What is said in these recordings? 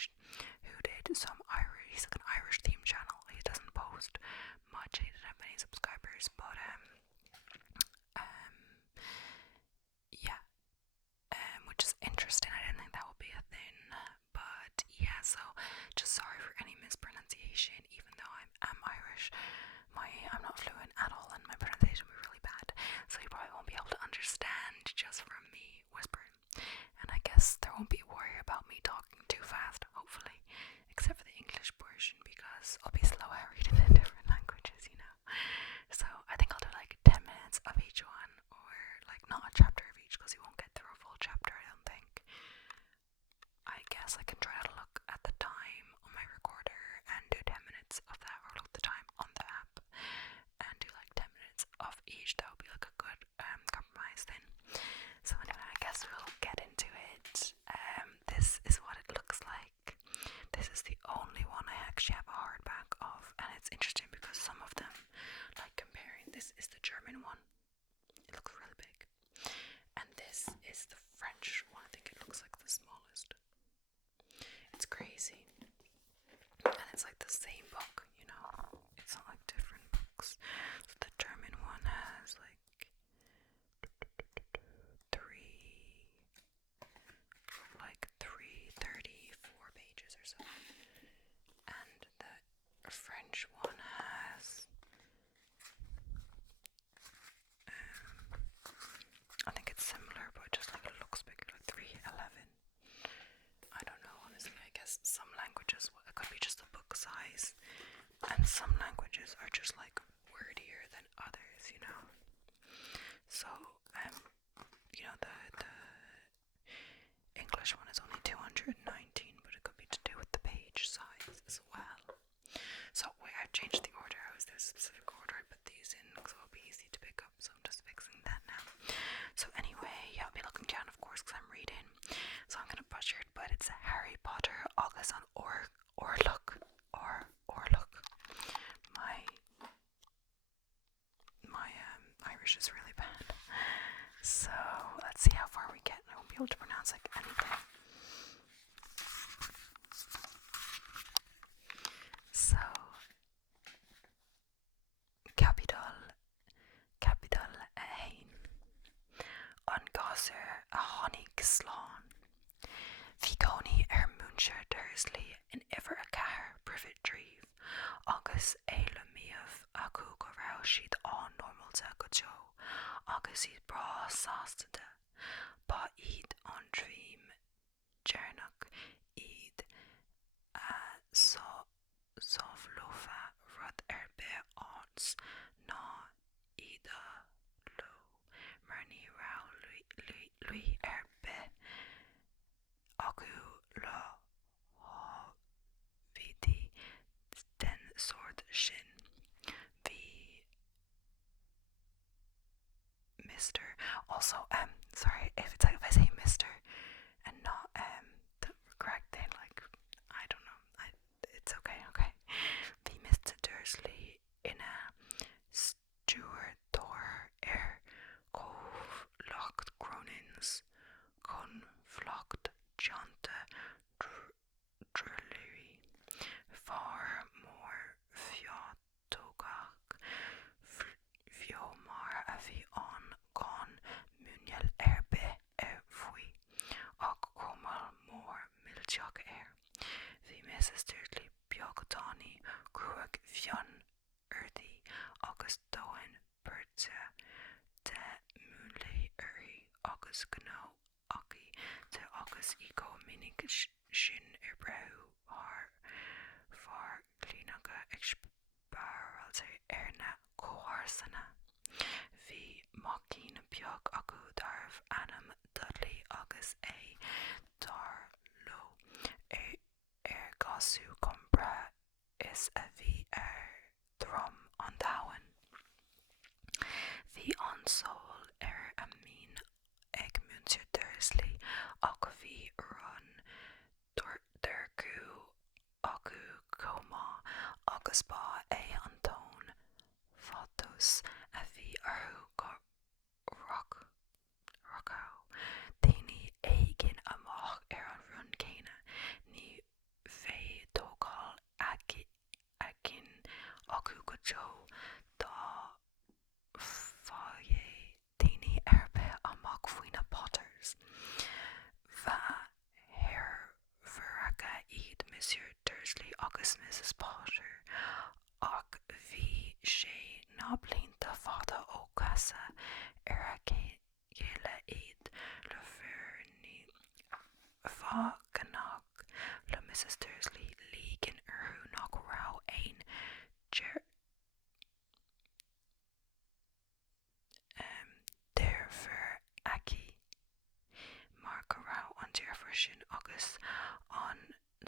finished, who did some Irish, he's like an Irish theme channel. He doesn't post much, he doesn't have many subscribers, but yeah, which is interesting. I didn't think that would be a thing, but yeah, so just sorry for any mispronunciation, even though I'm Irish. I'm not fluent at all, and my pronunciation will be really bad, so you probably won't be able to understand just from me whispering. And I guess there won't be a worry about me talking too fast, hopefully, except for the English portion, because I'll be slow at reading in different languages, you know. So I think I'll do like 10 minutes of each one, or like not a chapter of each, because you won't get through a full chapter, I don't think. I guess I can try to look at the time on my recorder and do 10 minutes of that, or look at the time on the app and do like 10 minutes of each. That would be like a good compromise then. So anyway, I guess we'll get into it. This is what it looks like. This is the only one I actually have a hardback of, and it's interesting because some of them, like comparing, this is the German one. It looks really big. And this is the French one. I think it looks like the smallest. It's crazy. And it's like the same book, you know. It's not like different books. So the German one has like three 34 pages or so. And the French one has I think it's similar, but just like it looks bigger, like 311. I don't know, honestly. I guess some languages, it could be just the book size, and some languages are just like wordier than others, you know. So, you know, the English one is only 219, but it could be to do with the page size as well. So, wait, I've changed the order. There's a specific order I put these in, so it'll be easy to pick up. So I'm just fixing that now. So anyway, yeah, I'll be looking down, of course, because I'm reading. So I'm gonna butcher it, but it's Harry Potter August on Orlok. My Irish is really bad. So let's see how far we get. I won't be able to pronounce like anything. So capital ein. An gasser a honig slán. Bhí gcónaí múinse Dursley in iver a cahar private tríomh, agus é le míomh acu go raibh siad an normalta go teo, agus iad brá sástaide, ba iad an tríim dearnach iad a sóbhlofa rud be ans ná iad a lo, mar ní raibh luí be acu le hábhídí den sort sin. Bhí Mr. Also, sorry if it's like if I say Mr. and not the correct thing, like I don't know, it's okay. Bhí Mr. Dursley in a stúrthóir Cóbhlacht Gronins chun flocht Jonta Drillery far mór fiátógach fiomar a bhí an gan múineal be faoi ach chomál mór millteach Bhí Mrs. Dursley beagtánaí cruach bhean urdaí agus dóin birte de múlaí agus gná aci de agus I go minic sin brethú far clíneacha ag spáirealte na cóharsanna. Bhí macín beag acu darbh Anam Dudley agus é dar lo gasú compra is a bhí drom an dahain. Bhí an sóil a mín ag Monsieur Dursley ach bhí ran durcú acu comá agus ba é an tón fátas a bhí arthú go rocká daoine éigin amach an run céine ní Monsieur Dursley agus Mrs. Potter ach bhí sé ná blianta fada ó casa ar a chéile iad le fearní fá gannach le Mrs. Dursley lígin arthú nach rá ein deirfir aici mar go raibh an deirfir sin agus an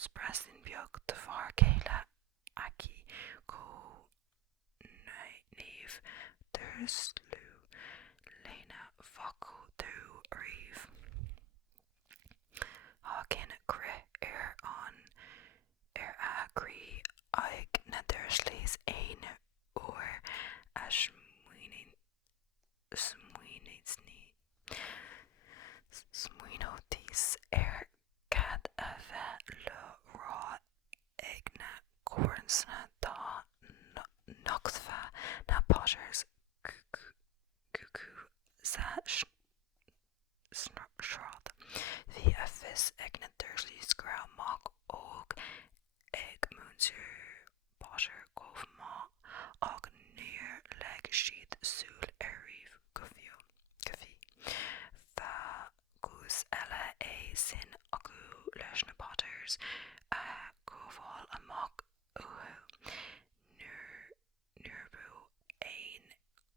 spreaslinn beag de bharr céile aici go naomh Durslú léine facu dú riamh cin crith ar agraí ag na Dursleys aon uair a smuointeoitis ar cad a bheith le rá ag na cuaransanna dá nochtadh na Potters cucú sa sráid. Bhí a fios ag na Dursleys go raibh amach óg ag Monsieur Potter chomh maith ach níor leag siad súil ar riamh go bhí. Fágus eile é sin acu leis na Potters a go bhfuil amach uathu nuair bú aon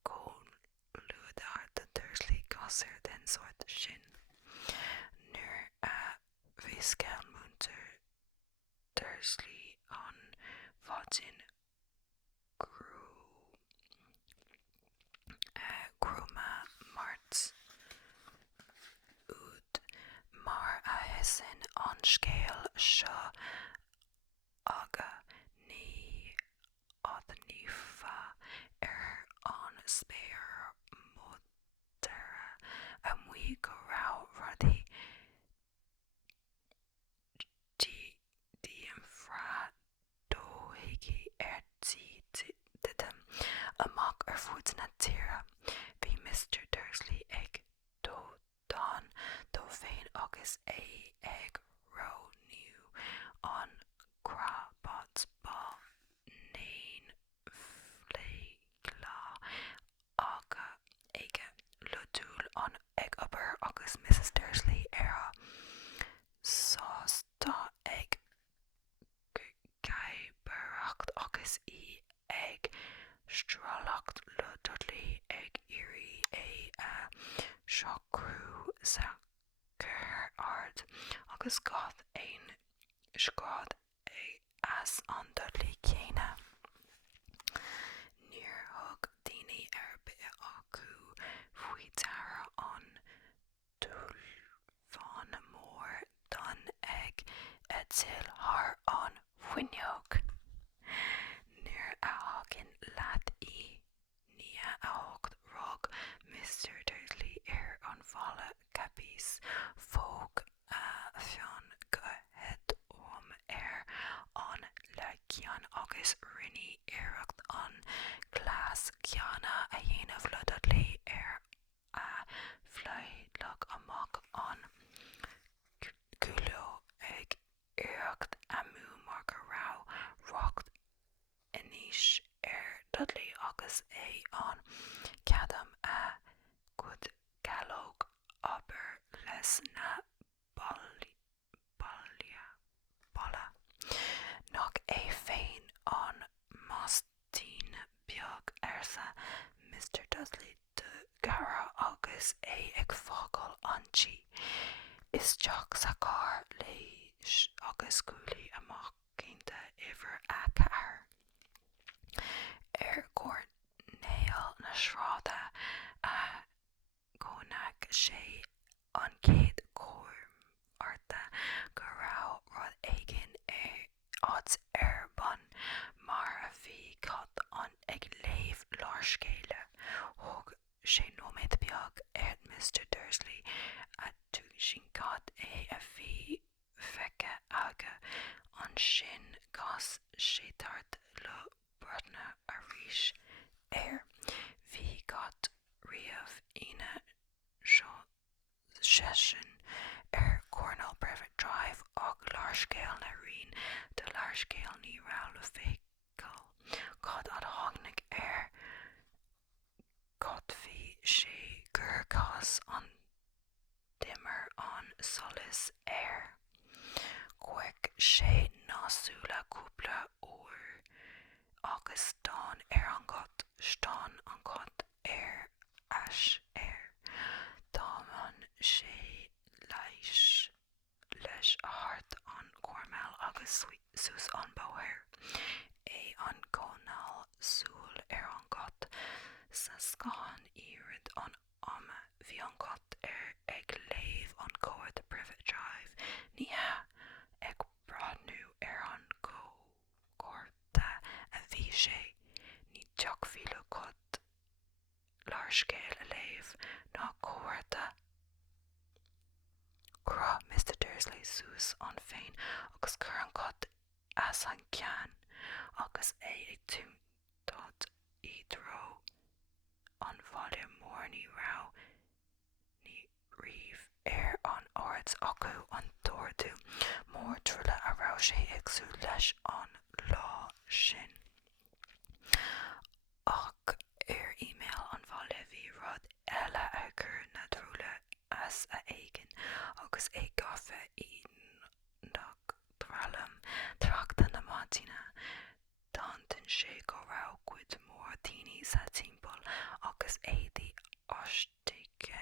chomhlúdar de Dursley cosir den sort sin. Nuair a bhí scéalmúntar Dursley an bhádin grúma mát úd mar a thuiseann an scéal seo aga ní feadh ar an spéir modéire amuigh go raibh rudaí diaimhreadóthaigh ar títe amach ar fud na tíre. Bhí Mr. Dursley ag dodán dó féin agus é ag róniú an crabat ba néin phléiclá aga aige le dúil an ag obair agus Mrs. Dursley ar sásta ag gaibreacht agus ag strolacht le Dudley ag iarraidh é a seochrú sa ghirard agus gach aon scráid as an Dudley céanna. Níor thug daoine ar bith acu faoi deara an dúlmhan mór don ag eitill thar an bhuineog. Nuair a thagann leat ní a thógt rug Mr. Dursley ar an bhalla capís fóg a bhean go headóm ar an le ceann agus rinne iirecht an glas ceanna a dhéanamh le Dudley ar a bhfleadh amach an gúlú ag iirecht amú mar go raibh rocht inis ar Dudley agus é an ceadam a gcuid galóg aber leis na balla nach é féin an mastín beag airsa Mr. Dudley de gara agus é ag fágáil antí is teach sa cá leis agus cúlaí amach cinnte uimhir a ceathair ar gcóirnéal na sráide a gcónach sé an chéad comhartha go raibh rud éigin áit ar bun mar a bhí cad an ag léamh lárscéile thug sé nóiméad beag ar Mr. Dursley a tú sin cad é a bhí feice aga an sin gás sé tart le breitne a rís air. Bhí cad riamh ina sesin ar Cornell Brevet Drive ag lárscéal na rion scéal ní rá le fécal cad ad hágnig cad bhí sé gur cás an dimmer an solas chuig sé nasúla cúpla uair agus stáin an cad stáin an cad as Támann sé leis a thart an cormáil agus sús an bóthir an conál súil an cad sa scáin iad an ama bhí an cad ag léamh an cóir de Privet Drive ní ag bradnú an cóirta a bhí sé ní teachmhíle cad larscéal a léamh ná cóirta Cra Mr. Dursley sús an féin agus chur an cad as an ceann agus ag túntáid í dro an bhaile mór ní rá ní riamh an áirt acu an tóirtú mór trúla a rá sé agsú leis an lá sin ach email an bhaile bhí rud eile a chur na trúla as a éigean agus é gafa nach dralam tráchta na mátaine dáantain sé go rá cuid mór daoine sa timpeall agus éadaí ostéige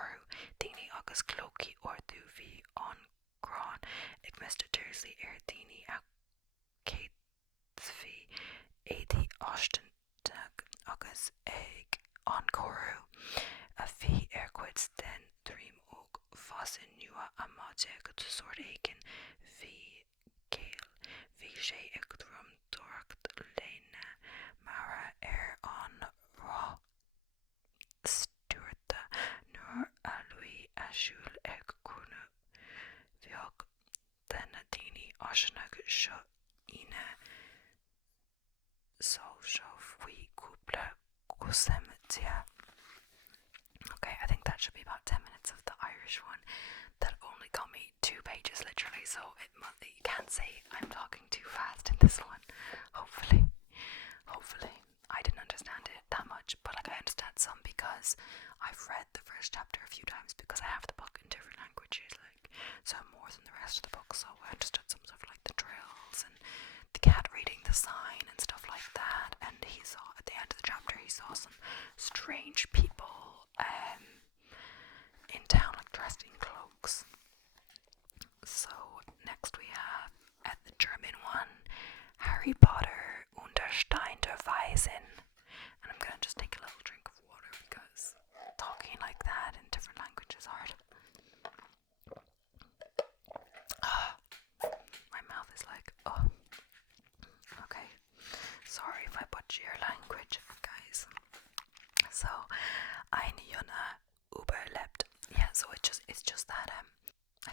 orthu daoine agus clócaí orthu bhí an grán ag Mr. Dursley daoine a céadmhí éadaí ostaitach agus ag an chorú a bhí cuid den dream óg fasin nua a máte go tú sort éigen bhí céal bhí sé ag drom dúirt léine mara an rá stúirte nuair a luí asúil ag cúna bheag den na daoine áiseanna seo ine seo faoi cúpla cúsamtia. Okay, I think that should be about 10 minutes of the Irish one. That only got me 2 pages literally, so you can't say I'm talking too fast in this one. Hopefully. I didn't understand it that much, but like I understand some because I've read the first chapter a few times because I have the book in different languages, like so more than the rest of the book, so I understood some stuff like the drills and the cat reading the sign and stuff like that, and he saw at the end of the chapter he saw some strange people in town, like dressed in cloaks. So next we have at the German one, Harry Potter und der Stein der Weisen, and I'm gonna just take a little drink of water because talking like that in different languages is hard. My mouth is like, okay, sorry if I butcher your language, guys. So eine Juna überlebt. Yeah, so it's just that I've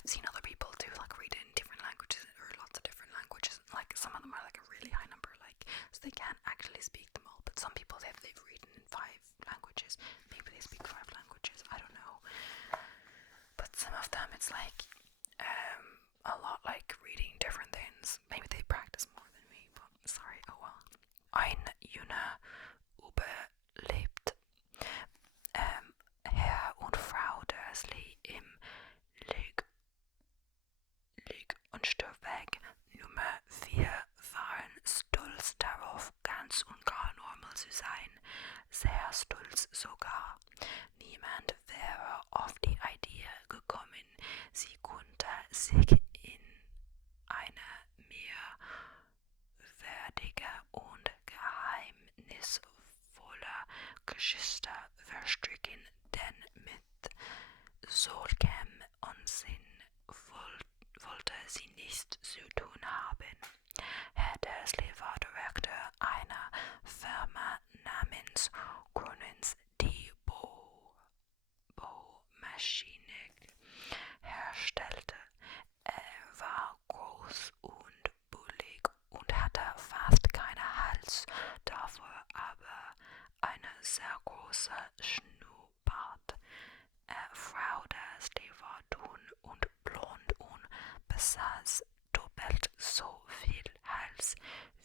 seen other people do like read it in different languages or lots of different languages. Like some of them are like a really high number, like so they can't actually speak them all. But some people they've written in 5 languages. Maybe they speak 5 languages. I don't know. But some of them it's like a lot like reading different things. Maybe they practice more than me. But sorry. Oh well. Eine Juna überlebt. Herr und Frau Dursley im Lig- und Stoffweg Nummer 4 waren stolz darauf, ganz und gar normal zu sein. Sehr stolz sogar. Niemand wäre auf die Idee gekommen, sie konnte sich in eine mehrwertige und geheimnisvolle Geschichte verstricken, denn mit solchem Unsinn wollte sie nichts zu tun haben. Herr Dursley war Direktor einer Firma namens Grunens, die Bohrmaschinen herstellte. Er war groß und bullig und hatte fast keinen Hals, dafür aber eine sehr große Schnurrbart. Frau Dursley war dünn und blond und besaß Welt so viel Hals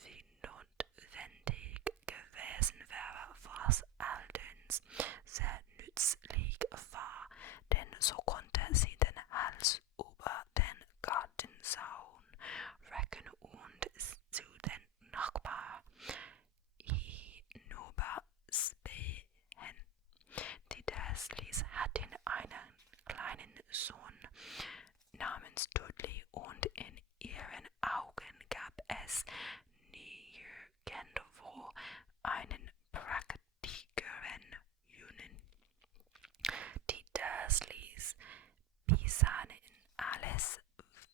wie notwendig gewesen wäre, was allerdings sehr nützlich war, denn so konnte sie den Hals über den Gartenzaun recken und zu den Nachbarn hinüberspähen. Die Dursleys hatten einen kleinen Sohn namens Dudley und in ihren Augen gab es nirgendwo einen praktischeren Jungen. Die Dursleys besaßen alles,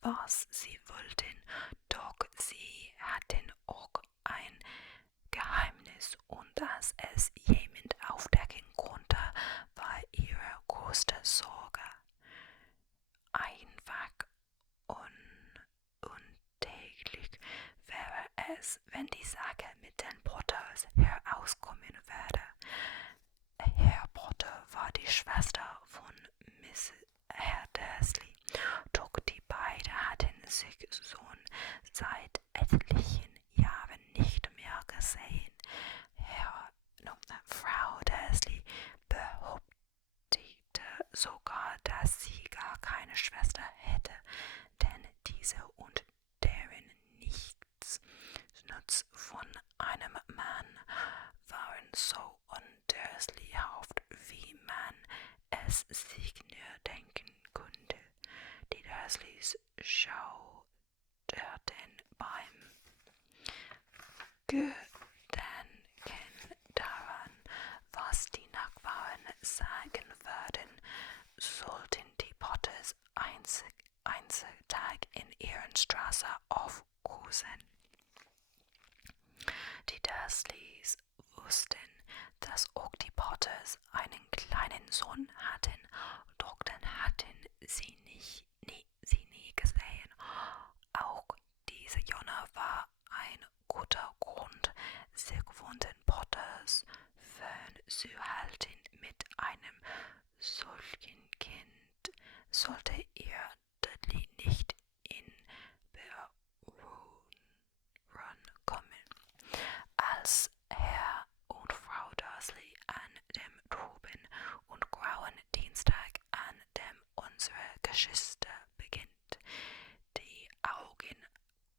was sie wollten, doch sie hatten auch ein Geheimnis, und dass es jemand aufdecken konnte, war ihre größte Sorge. Einfach untäglich wäre es, wenn die Sache mit den Potters herauskommen würde. Herr Potter war die Schwester von Miss Dursley, doch die beiden hatten sich schon seit etlichen Jahren nicht mehr gesehen. Frau Dursley behauptete sogar, dass sie gar keine Schwester hätte, denn diese und deren Nichtsnutz von einem Mann waren so undursleyhaft, wie man es sich nur denken konnte. Die Dursleys schauderten beim Gedanken daran, was die Nachbarn sagen würden, sollten die Potters Einzeltag in ihren Straße aufgrüßen. Die Dursleys wussten, dass auch die Potters einen kleinen Sohn hatten, doch den hatten sie nie gesehen. Auch dieser Junge war ein guter Grund, sich von den Potters fernzuhalten. Mit einem solchen Kind sollte ihr Dudley nicht in Berührung kommen. Als Herr und Frau Dursley an dem trüben und grauen Dienstag, an dem unsere Geschichte beginnt, die Augen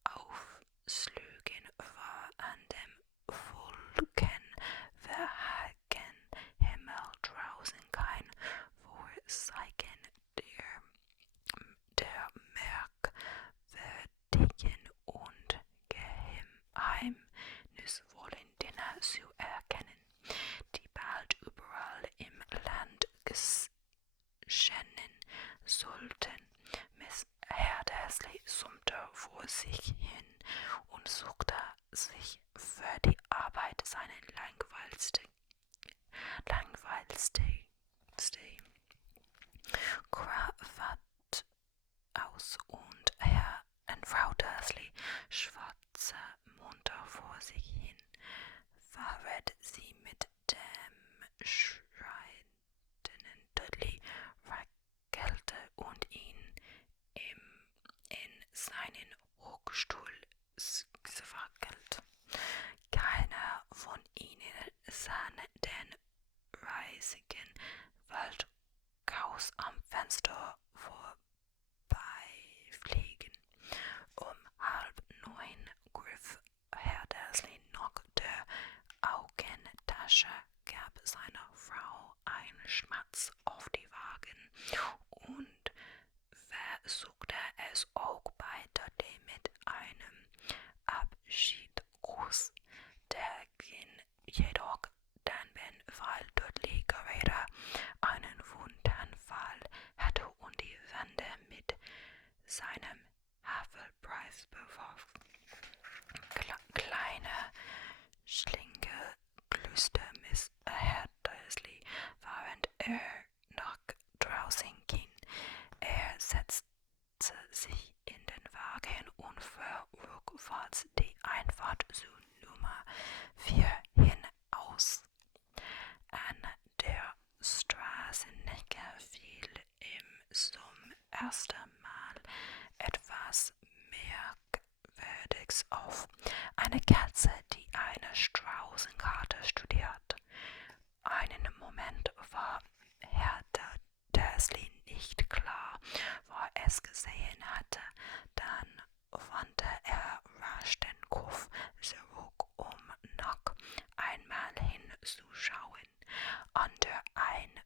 aufschlugen, war an dem wolkenverhangenen Himmel draußen kein Vorzeichen der merkwürdigen und geheimnisvollen Dinge zu erkennen, die bald überall im Land geschehen sollten. Herr Dursley summte vor sich hin und suchte sich für die Arbeit seinen langweiligsten Krawatt aus, und Herr und Frau Dursley schwatzte munter vor sich hin, während sie mit dem schreienden Dudley räkelte und ihn in seinen Hochstuhl wackelte. Keiner von ihnen sah den riesigen Waldkauz am Fenster vorbeifliegen. Um 8:30 griff Herr Dursley nach der Augentasche, gab seiner Frau einen Schmatz auf die Wagen und versuchte es auch bei Dudley mit einem Abschiedsgruß. Der ging jedoch daneben, weil Dudley gerade einen Wundanfall hatte und die Wände mit seinem Haferbrei bewarf. Kleine Schlinge grüßte Miss Herr Dursley, während er nach draußen ging. Er setzte sich in den Wagen und fuhr rückwärts die Einfahrt zu Nummer 4 hinaus. An der Straßenecke fiel ihm zum ersten Mal etwas Netflix auf. Eine Katze, die eine Straußenkarte studiert. Einen Moment war Herr Dursley nicht klar, wo er es gesehen hatte. Dann wandte er rasch den Kopf zurück, um noch einmal hinzuschauen. Unter ein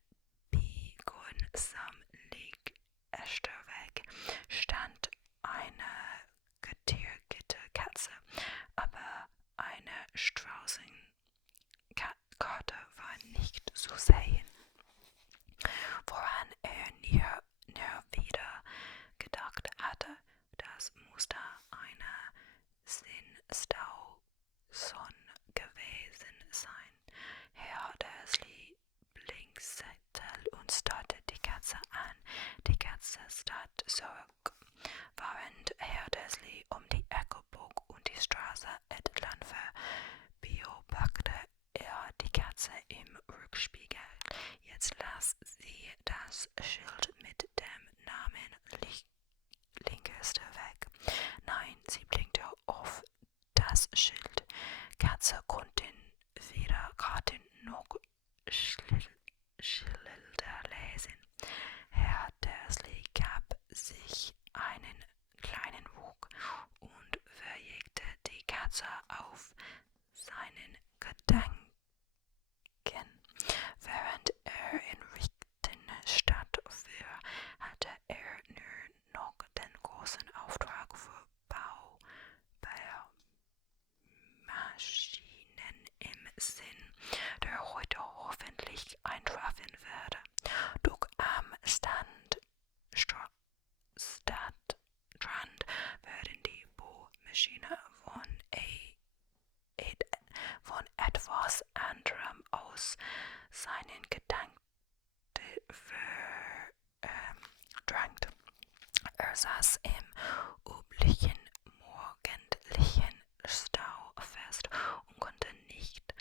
biegsam Lichterweg stand eine getiergete Katze, aber eine Straußenkarte war nicht zu sehen. Woran er nie wieder gedacht hatte, das musste eine Sinnstauson gewesen sein. Herr Dursley blinzelte und starrte die Katze an. Die Katze starrte zurück. Während Herr Dursley um die Ecke bog und die Straße entlang beobachtete er die Katze im Rückspiegel. Jetzt las sie das Schild mit dem Namen linkester Weg. Nein, sie blickte auf das Schild. Katze konnten weder Karten noch Schilder lesen. Herr Dursley gab sich einen kleinen Ruck und verjagte die Katze auf seinen Gedanken. Während er in Richtung Stadt fuhr, hatte er nur noch den großen Auftrag für Baumaschinen im Sinn, der heute hoffentlich eintreffen werde. Doch am Stadtrand werden die Bohrmaschinen von etwas anderem aus seinen Gedanken verdrängt. Er saß im üblichen morgendlichen Stau fest und konnte nicht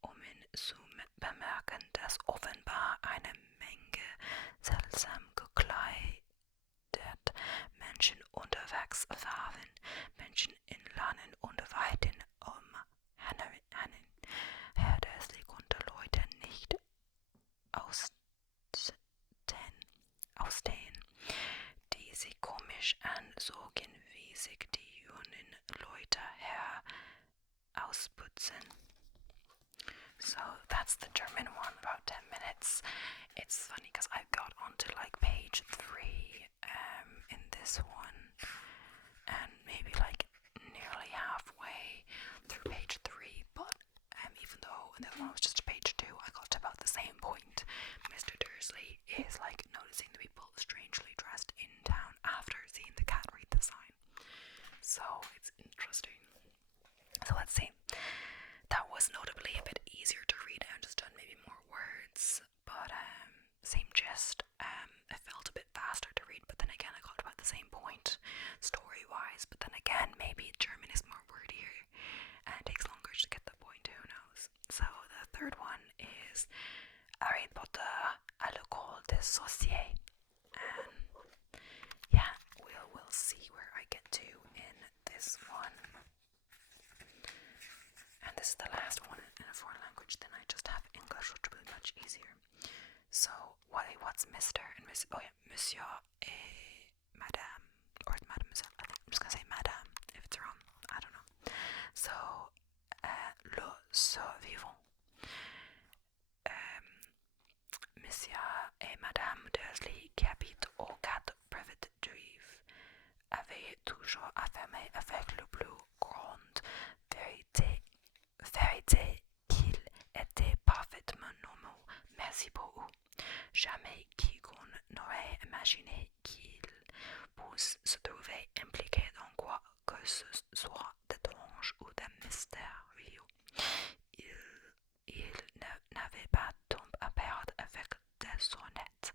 umhin zu bemerken, dass offenbar eine Menge seltsam gekleidet Menschen unterwegs waren, Menschen in langen und weiten Umhängen. Herr Dursley konnte Leute nicht ausstehen, die sich komisch anzogen, wie sich die jungen Leute ausputzen. So that's the German one, about 10 minutes. It's funny because I got onto like page 3 in this one, and maybe like nearly halfway through page 3, but even though the other one was just page 2, I got to about the same point. Mr. Dursley is like noticing the people strangely dressed in town after seeing the cat read the sign. So it's interesting. So let's see. That was notably a bit easier to read. I just done maybe more words, but same gist. It felt a bit faster to read, but then again I got about the same point story-wise. But then again, maybe German is more wordier and it takes longer to get the point. Who knows? So the third one is Harry Potter à l'école des sorciers. Yeah, we'll see where I get to in this one. And this is the last one in a foreign language. Then I just have English, which will be much easier. So what's Mr. and Miss? Oh yeah, Monsieur et Madame, or Mademoiselle. I think I'm just gonna say Madame if it's wrong. I don't know. So le survivant. Monsieur et Madame Dursley, qui habitent au 4 Privet Drive, avaient toujours affirmé avec le plus grande vérité qu'il était parfaitement normal. Merci beaucoup. Jamais quiconque n'aurait imaginé qu'il puisse se trouver impliqué dans quoi que ce soit d'étrange ou de mystérieux. Il n'avait pas temps à perdre avec des honnêtes.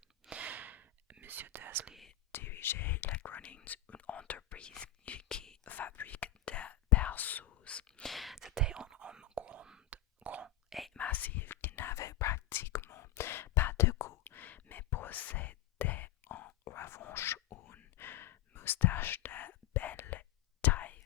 Monsieur Dursley dirigeait les Grunnings, une entreprise qui fabrique des perceuses. C'était un homme grand et massif qui n'avait pratiquement pas de cou, mais possédait en revanche une moustache de belle taille.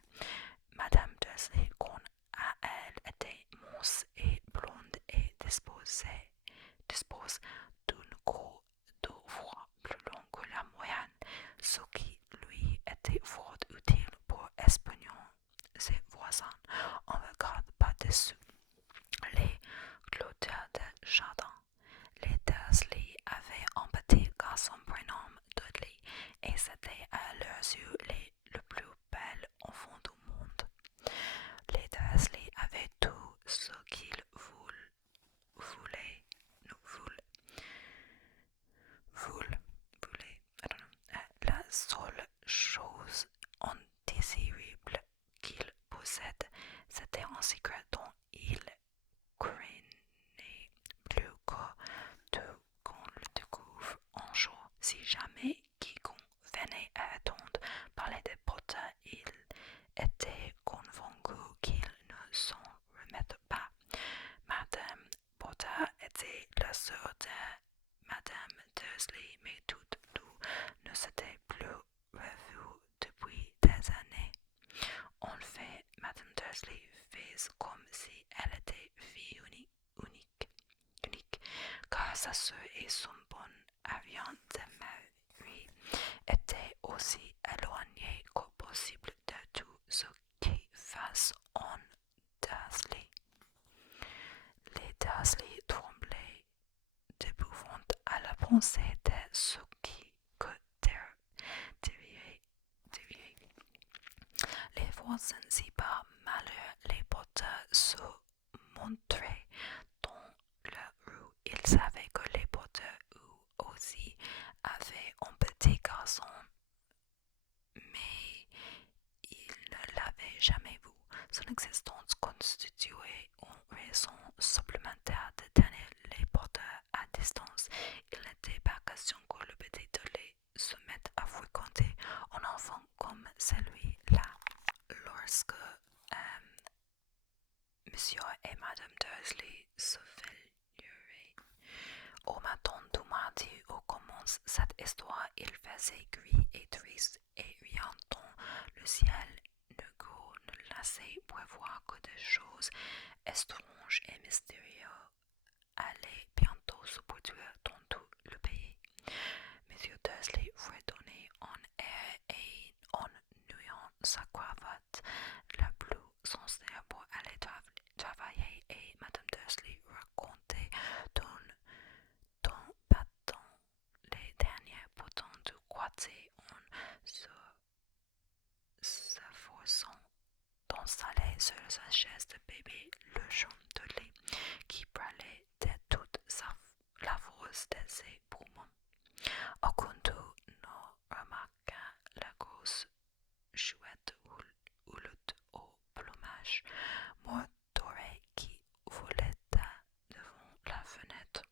dispose d'une queue de fois plus longue que la moyenne, ce qui lui était fort utile pour espionner ses voisins en regard par-dessus les clôtures de jardin. Les Dursley avaient un petit garçon prénommé Dudley, et c'était à leurs yeux le plus bel enfant du monde. Les Dursley avaient tout ce qu'ils voulaient, la seule chose indésirable qu'ils possèdent, c'était un secret dont ils craignaient plus que qu'on le découvre un jour. Si jamais quiconque venait à entendre parler de Potter, il était convaincu qu'il ne s'en remettait pas. Madame Potter était la sœur de Madame Dursley, mais toutes deux ne s'étaient plus revues depuis des années. En fait, Madame Dursley faisait comme si elle était fille unique, car sa sœur et son bon avion de mari étaient aussi éloignés que possible de tout ce qui fasse un Dursley. Les Dursley tremblaient d'épouvante à la pensée de ce qui dérirait. Les voisins si par malheur, les Potter se montraient dans la rue. Ils savaient que les Potter aussi avaient un petit garçon, mais ils ne l'avaient jamais vu. Son existence constituait une raison supplémentaire de tenir les Potter à distance. Il n'était pas question que le petit Dudley se mette à fréquenter un enfant comme celui-là. Lorsque Monsieur et Madame Dursley se fêleraient au matin du mardi où commence cette histoire, il faisait gris et triste, et rien dans le ciel ne laissait prévoir que des choses étranges et mystérieuses allaient bientôt se produire dans tout le pays. Monsieur Dursley fredonnait en air et en nouant sa cravate la plus sincère pour aller travailler, et Madame Dursley racontait d'un battant les derniers boutons du croisé en s'efforçant d'installer sur sa chaise de bébé le jeune Dudley, qui parlait de toute la force de ses poumons. Aucun d'eux ne remarqua la grosse chouette houlotte au plumage doré qui voleta devant la fenêtre.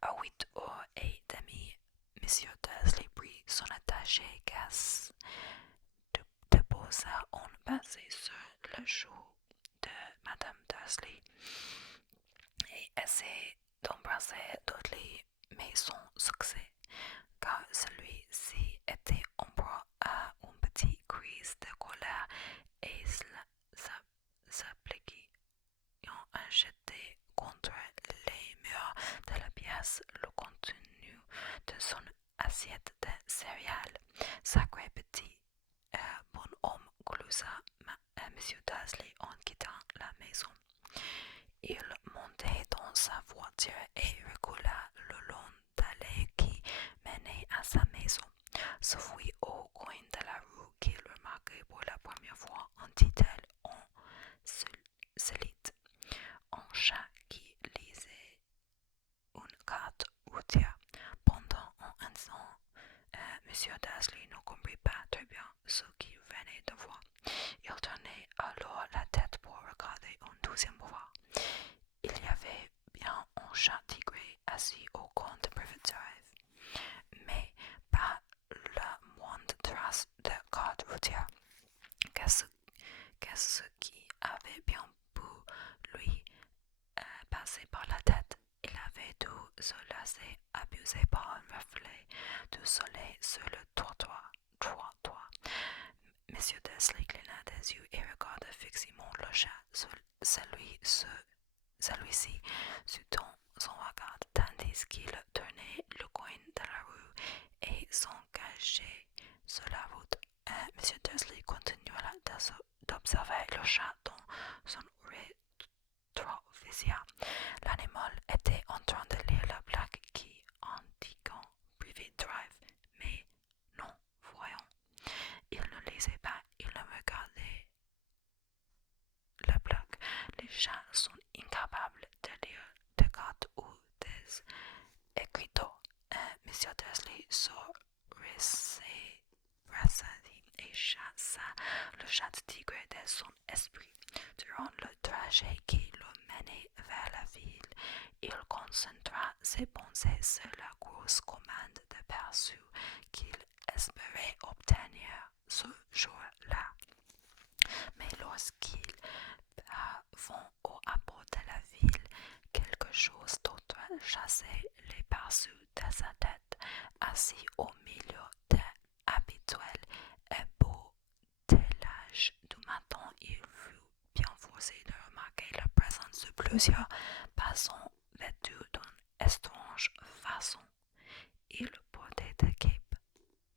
À 8h30, Monsieur Dursley prit son attaché-caisse, déposa un baiser sur le joue de Madame Dursley et essayait d'embrasser Dudley, mais sans succès, car celui-ci était en proie à une petite crise de colère et s'appliquant à jeter contre les murs de la pièce le contenu de son assiette de céréales. Sacré petit bonhomme, gloussa Monsieur Dursley en quittant la maison. Il montait dans sa voiture et recula le long d'allée qui menait à sa maison. Ce fut au coin de la rue qu'il remarquait pour la première fois un titre en solide, un chat qui lisait une carte routière. Pendant un instant, Monsieur Dursley ne comprit pas très bien ce qu'il venait de voir. Il tournait alors la tête pour regarder une deuxième fois. Il y avait bien un chat tigré assis au coin de Privet Drive, mais pas la moindre trace de carte routière. Qu'est-ce qui avait bien pu lui passer par la tête? Il avait dû se laisser abuser par un reflet du soleil sur le trottoir. Monsieur Dursley cligna des yeux et regarda fixement le chat. celui-ci sous son regard tandis qu'il tournait le coin de la rue et s'engageait sur la route. Monsieur Dursley continua d'observer le chat dans son rétroviseur. L'animal était en train de lire la plaque qui indiquait Privé Drive, mais non, voyons. Il ne lisait pas, il ne regardait la plaque. Les chats sont incapables de lire des cartes ou des écriteaux. Monsieur Dursley se rassasit et chassa le chat tigre de son esprit. Durant le trajet qui le menait vers la ville, il concentra ses pensées sur la grosse commande de perçus qu'il espérait obtenir ce jour-là. Mais lorsqu'il parvint au abord de la ville, quelque chose d'autre chassait les perçus de sa tête. Assis au milieu de l'habituel ébouteillage du matin, il fut bien forcé de remarquer la présence de plusieurs passants vêtus d'une étrange façon. Il portait des capes.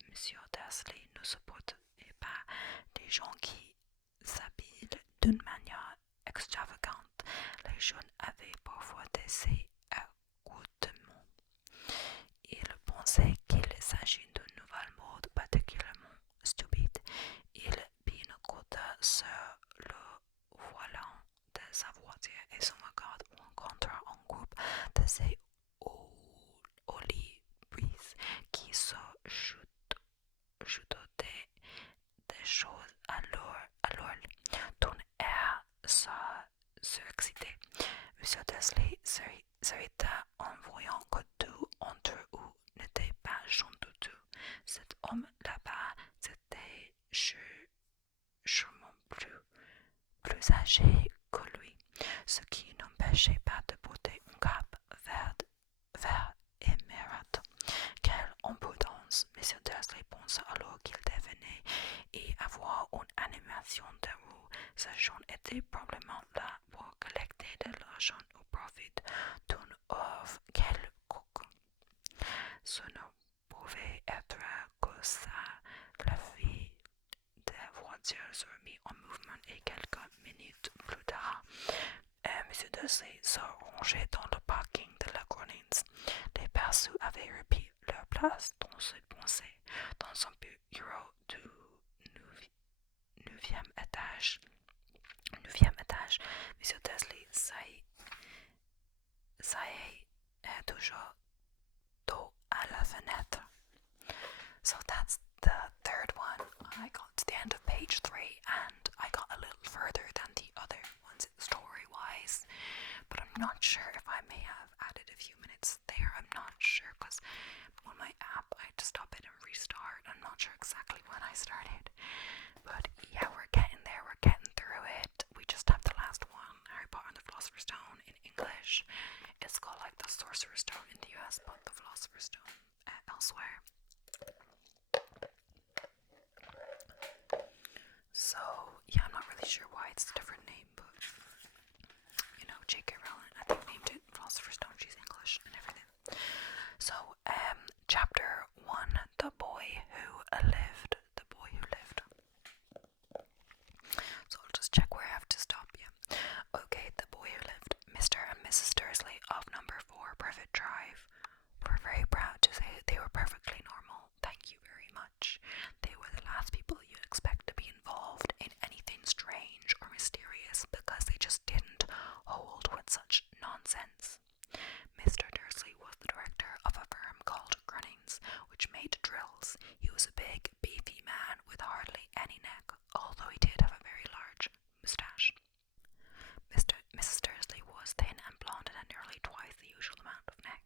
Monsieur Dursley ne supportait pas des gens qui s'habillent d'une manière extravagante. Les jeunes avaient parfois des accoutrements. Il pensait qu'il s'agit d'une nouvelle mode particulièrement stupide. Il binocota sur le volant de sa voiture et son regard rencontra un groupe de ces olivrises qui se chutotaient des choses à l'oreille d'un air surexcité. Monsieur Dursley s'arrêta en voyant que deux entre eux n'étaient pas gens du tout. Cet homme là-bas, c'était sûrement plus âgé que lui, ce qui n'empêchait pas de porter une cape verte émeraude. Quelle impudence! Monsieur Dursley pensa alors qu'il devenait y avoir une animation de roue. Ce jeune était probablement là pour collecter de l'argent au profit d'une œuvre quelconque. Ce ne pouvait être que ça. La fille de voiture se remit en mouvement et quelques minutes plus tard, M. Dursley se rangeait dans le parking de la Grenins. Les perçus avaient repris leur place dans ses pensées, dans son bureau du 9e étage. M. Dursley s'asseyait toujours dos à la fenêtre. So that's the third one. I got to the end of page 3 and I got a little further than the other ones story-wise, but I'm not sure if I may have added a few minutes there. I'm not sure because on my app I had to stop it and restart. I'm not sure exactly when I started, but yeah, we're getting there. We're getting through it. We just have the last one, Harry Potter and the Philosopher's Stone in English. It's called like the Sorcerer's Stone in the US, but the Philosopher's Stone elsewhere. So, yeah, I'm not really sure why it's a different name, but, you know, J.K. Rowling, I think, named it Philosopher's Stone. She's English and everything. So, chapter 1, The Boy Who Lived. The Boy Who Lived. So, I'll just check where I have to stop, yeah. Okay, The Boy Who Lived. Mr. and Mrs. Dursley of number 4 Privet Drive were very proud to say they were perfectly normal. Thank you very much. They were the last people you'd expect to be involved in anything strange or mysterious because they just didn't hold with such nonsense. Mr. Dursley was the director of a firm called Grunnings, which made drills. He was a big, beefy man with hardly any neck, although he did have a very large moustache. Mrs. Dursley was thin and blonde and had nearly twice the usual amount of neck,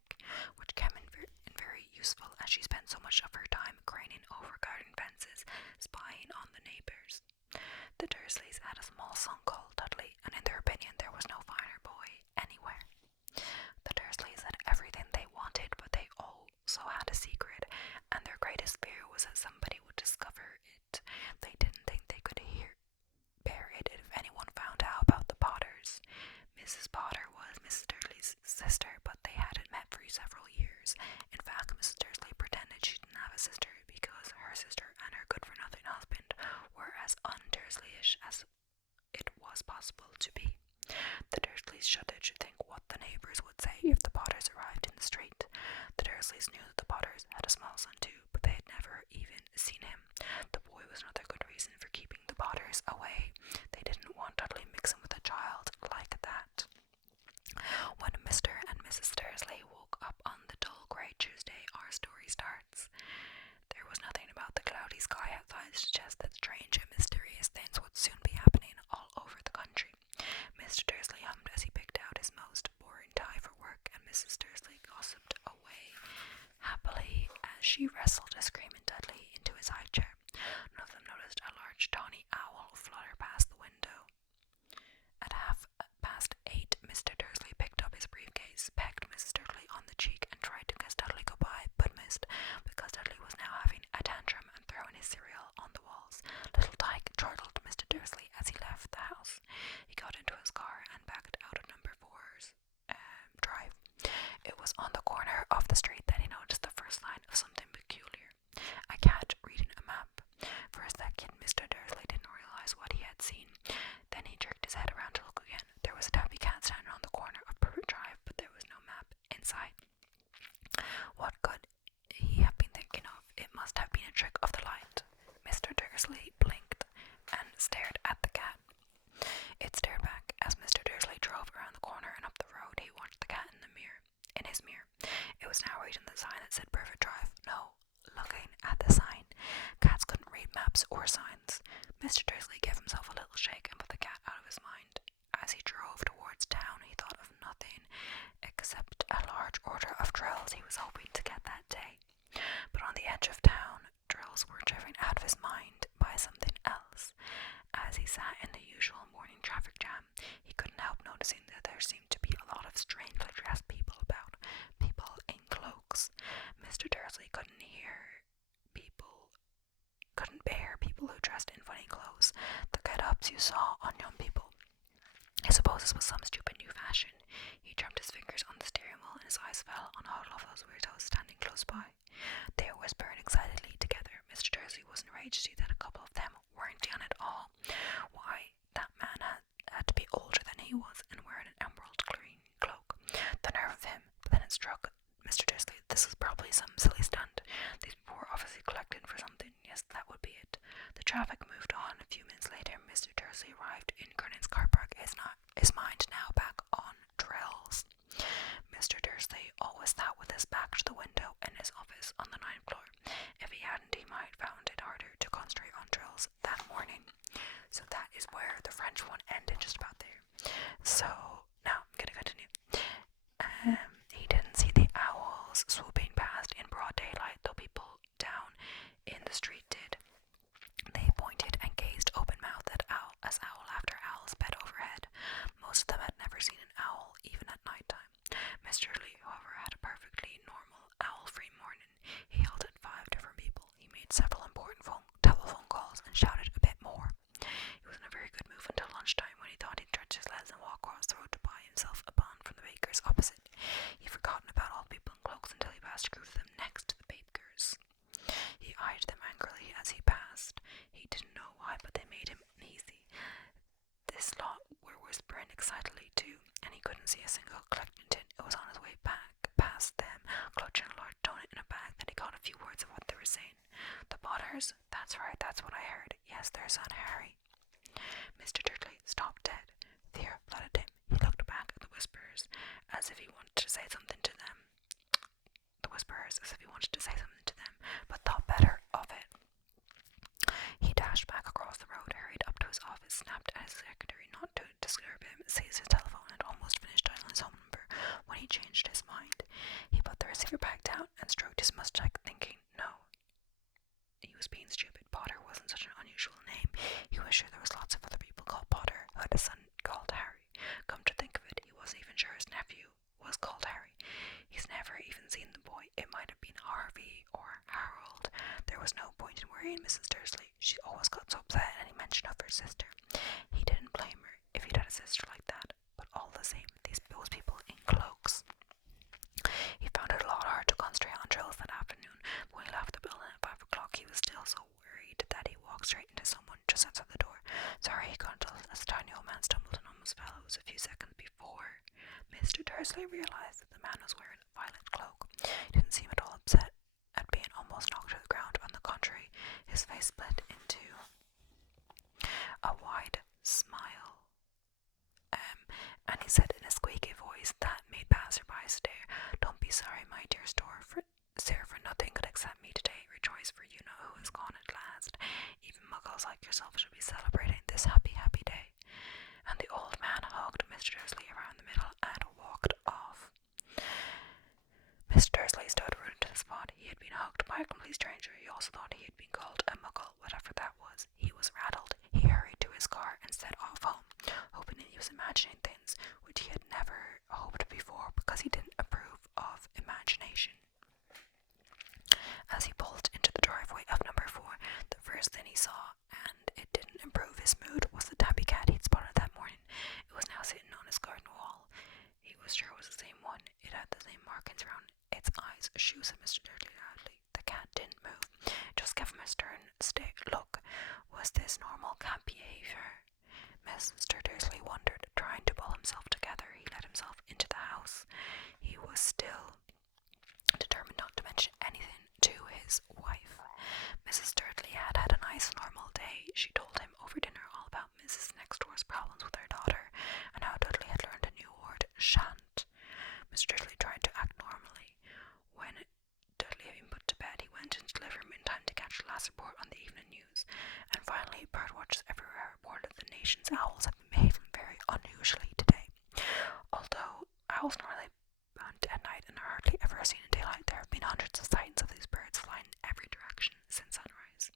which came in very useful as she spent so much of her time craning over garden fences, spying on the neighbours. The Dursleys had a small son called Dudley, and in their opinion there was no finer boy anywhere. The Dursleys had everything they wanted, but they also had a secret, and their greatest fear was that somebody would discover it. They didn't think they could bear it if anyone found out about the Potters. Mrs. Potter was if the Potters arrived in the street. The Dursleys knew that the Potters had a small son too, but they had never even seen him. The boy was another good reason for keeping the Potters away. They didn't want Dudley mixing with a child like that. When Mr. and Mrs. Dursley woke up on the dull grey Tuesday, our story starts. There was nothing about the cloudy sky outside to suggest that strange and mysterious things would soon be happening all over the country. Mr. Dursley hummed as he picked out his most boring tie for work, and Mrs. Dursley gossiped away happily as she wrestled a screaming Dudley into his high chair. None of them noticed a large tawny owl flutter past the window. At 8:30, Mr. Dursley picked up his briefcase, pecked Mrs. Dursley on the cheek, and tried to kiss Dudley goodbye, but missed, because Dudley was now having a tantrum and throwing his cereal on the walls. Little Tyke chortled Mr. Dursley as he left the house. He got into his car and backed out of number 4's drive. It was on the corner of the street that he noticed the first sign of something peculiar. A cat reading a map. For a second, Mr. Dursley didn't realize what he had seen. Then he jerked his head around to look again. There was a tabby cat standing on the corner of Privet Drive, but there was no map in sight. What could he have been thinking of? It must have been a trick of the light. Mr. Dursley blinked and stared at the cat. It stared back. As Mr. Dursley drove around the corner and up the road, he watched the cat in his mirror. It was now reading the sign that said Privet Drive. No, looking at the sign. Cats couldn't read maps or signs. Mr. Dursley gave himself a little shake and put the cat out of his mind. As he drove towards town, he thought of nothing except a large order of drills he was hoping to get that day. But on the edge of town, drills were driven out of his mind by something else. As he sat in the usual morning traffic jam, he couldn't help noticing that there seemed to be a lot of strangely dressed people about, people in cloaks. Mr. Dursley couldn't bear people who dressed in funny clothes, the get-ups you saw on young people. I suppose this was some stupid new fashion. He drummed his fingers on the steering wheel and his eyes fell on all of those weirdos standing close by. They were whispering excitedly together. Mr. Dursley was enraged to see that a couple of them weren't young at all. Why, that man had to be older than he was and wearing an emerald green cloak. The nerve of him! But then it struck Mr. Dursley this was probably some silly stunt. These people were obviously collecting for something. Yes, that would be it. The traffic moved on. A few minutes later, Mr. Dursley arrived in Gurnan's car park, his mind now back on drills. Mr. Dursley always sat with his back to the window in his office on the 9th floor. If he hadn't, he might have found it harder to concentrate on drills that morning. So that is where the French one ended, just about there. So, now I'm gonna continue. He didn't see the owls swooping past in broad daylight, though people down in the street did. They pointed and gazed open-mouthed at owl after owl sped overhead. Most of them had never seen an owl, even at night time. Mr. Lee, however, had a perfectly normal owl-free morning. He yelled at 5 different people. He made several important telephone calls and shouted a bit more. He was in a very good mood until lunchtime, when he thought he'd stretch his legs and walk across the road to buy himself a bun from the baker's opposite. He'd forgotten about all the people in cloaks until he passed a group of them next to the baker's. He eyed them angrily as he passed. He didn't know why, but they made him uneasy. This lot were whispering excitedly too, and he couldn't see a single collecting tin. It was on his way back past them, clutching a large donut in a bag, that he caught a few words of what they were saying. The Potters? That's right, that's what I heard. Yes, their son Harry. Mr. Dursley stopped dead. Fear flooded him. He looked back at the whisperers as if he wanted to say something to them. But thought better of it. He dashed back across the road, hurried up to his office, snapped at his secretary not to disturb him, seized his telephone, and almost finished dialing his home number when he changed his mind. He put the receiver back down and stroked his mustache, thinking, no. He was being stupid. Potter wasn't such an unusual name. He was sure there was lots of other people called Potter who had a son called Harry. Come to think of it, he wasn't even sure his nephew was called Harry. He's never even seen the boy. It might have been Harvey or Harold. There was no point in worrying Mrs. Dursley. She always got so upset at any mention of her sister. He didn't blame her if he'd had a sister like that, but all the same, those people in cloaks. He found it a lot hard to concentrate on drills that afternoon. When he left the building at 5 o'clock, he was still so worried that he walked straight into someone just outside the door. Sorry, he couldn't tell as a tiny old man stumbled and almost fell. It was a few seconds before Mr. Dursley realised that the man was wearing a violet cloak. He didn't seem at all upset at being almost knocked to the ground. On the contrary, his face split into a wide smile. And he said in a squeaky voice that made passersby stare, "Don't be sorry, my dear sir, for nothing could accept me today. Rejoice, for you know who is gone at last. Even muggles like yourself should be celebrating this happy, happy day." And the old man hugged Mr. Dursley around the middle and walked off. Mr. Dursley stood rooted to the spot. He had been hugged by a complete stranger. He also thought he had been called a muggle, whatever that was. He was rattled. He hurried to his car and set off home, hoping that he was imagining things which he had never hoped before, because he didn't approve of imagination. As he pulled into the driveway of number 4, the first thing he saw, and it didn't improve his mood, was the tabby cat he'd spotted that morning. It was now sitting on his garden wall. He was sure it was the same one. It had the same markings around its eyes. "Shoo," said Mr. Dursley loudly. The cat didn't move. Just gave him a stern look. Was this normal cat behaviour? Mr. Dursley wondered, trying to pull himself together. He let himself into the house. He was still determined not to mention anything to his wife. Mrs. Dudley had had a nice normal day. She told him over dinner all about Mrs. Nextdoor's problems with her daughter, and how Dudley had learned a new word, shan't. Mr. Dudley tried to act normally. When Dudley had been put to bed, he went into the living room in time to catch the last report on the evening news. And finally, birdwatchers everywhere reported the nation's owls had been behaving very unusually today. Although owls normally hunt at night and are hardly ever seen in daylight, there have been hundreds of sightings of these birds flying in every direction since sunrise.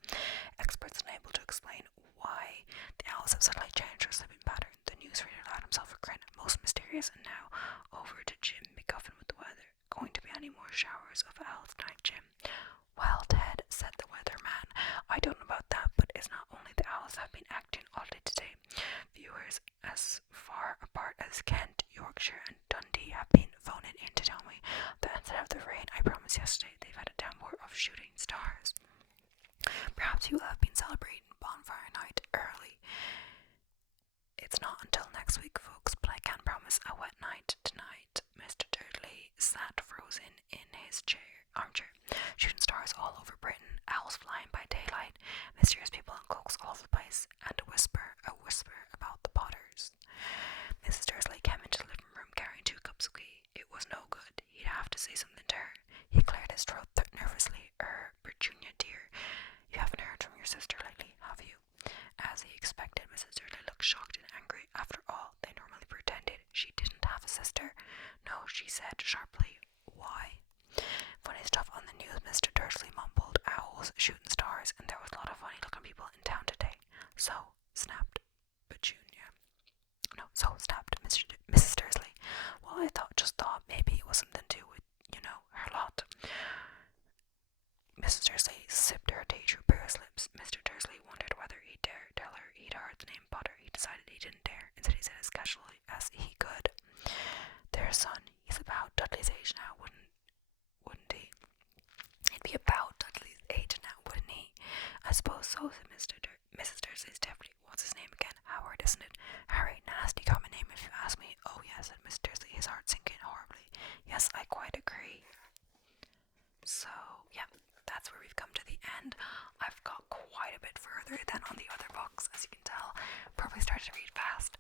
Experts unable to explain why the owls have suddenly changed their sleeping pattern. The newsreader allowed himself a grin. Most mysterious. And now over to Jim McGuffin with the weather. Going to be any more showers of owls tonight, Jim? "Well, Ted," said the weatherman, "I don't know about that, but it's not only the owls have been acting oddly today. Viewers as far apart as Kent, Yorkshire and Dundee have been phoning in to tell me that instead of the rain I promised yesterday, they've had a downpour of shooting stars. Perhaps you will have been celebrating bonfire night early. It's not until next week, folks, but I can't promise a wet night tonight." Mr. Dudley sat frozen in his armchair. Shooting stars all over Britain, owls flying by daylight, mysterious people in cloaks all over the place, and a whisper about the Potters. Mrs. Dursley came into the living room carrying 2 cups of tea. It was no good. He'd have to say something to her. He cleared his throat nervously. "Petunia, dear, you haven't heard from your sister lately, have you?" As he expected, Mrs. Dursley looked shocked and angry. After all, they normally pretended she didn't have a sister. "No," she said sharply. "Why?" "Funny stuff on the news," Mr. Dursley mumbled. "Owls, shooting stars, and there was a lot of funny looking people in town today." So snapped Mrs. Dursley. "Well, I just thought maybe it was something to do with, her lot." Mrs. Dursley sipped her tea through Bear's lips. Mr. Dursley wondered whether he'd dare tell her he'd heard the name Potter. He decided he didn't dare. Instead, he said as casually as he could, "Their son, he's about Dudley's age now, wouldn't he?" "He'd be about Dudley's age now, wouldn't he?" "I suppose so," said Mrs. Dursley's deputy. "What's his name again? Howard, isn't it?" "Harry, nasty common name if you ask me." "Oh yes," said Mr. Dursley, his heart sinking horribly. "Yes, I quite agree." So, yeah, that's where we've come to the end. I've got quite a bit further than on the other books, as you can tell. Probably started to read fast,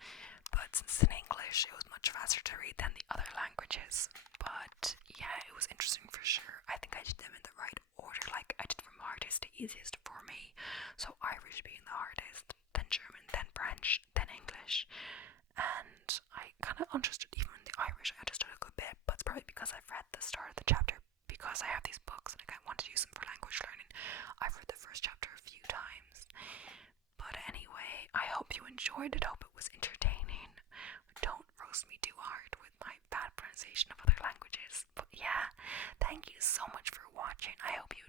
but since it's in English, it was much faster to read than the other languages. But yeah, it was interesting for sure. I think I did them in the right order, like I did from hardest to easiest for me. So Irish being the hardest, then German, then French, then English. And I kind of understood, even in the Irish, I understood a good bit, but it's probably because I've read the start of the chapter, because I have these books and I kind of want to use them for language learning. I've read the first chapter a few times. But anyway, I hope you enjoyed it. I hope it was entertaining. Don't roast me too hard with my bad pronunciation of other languages. But yeah, thank you so much for watching. I hope you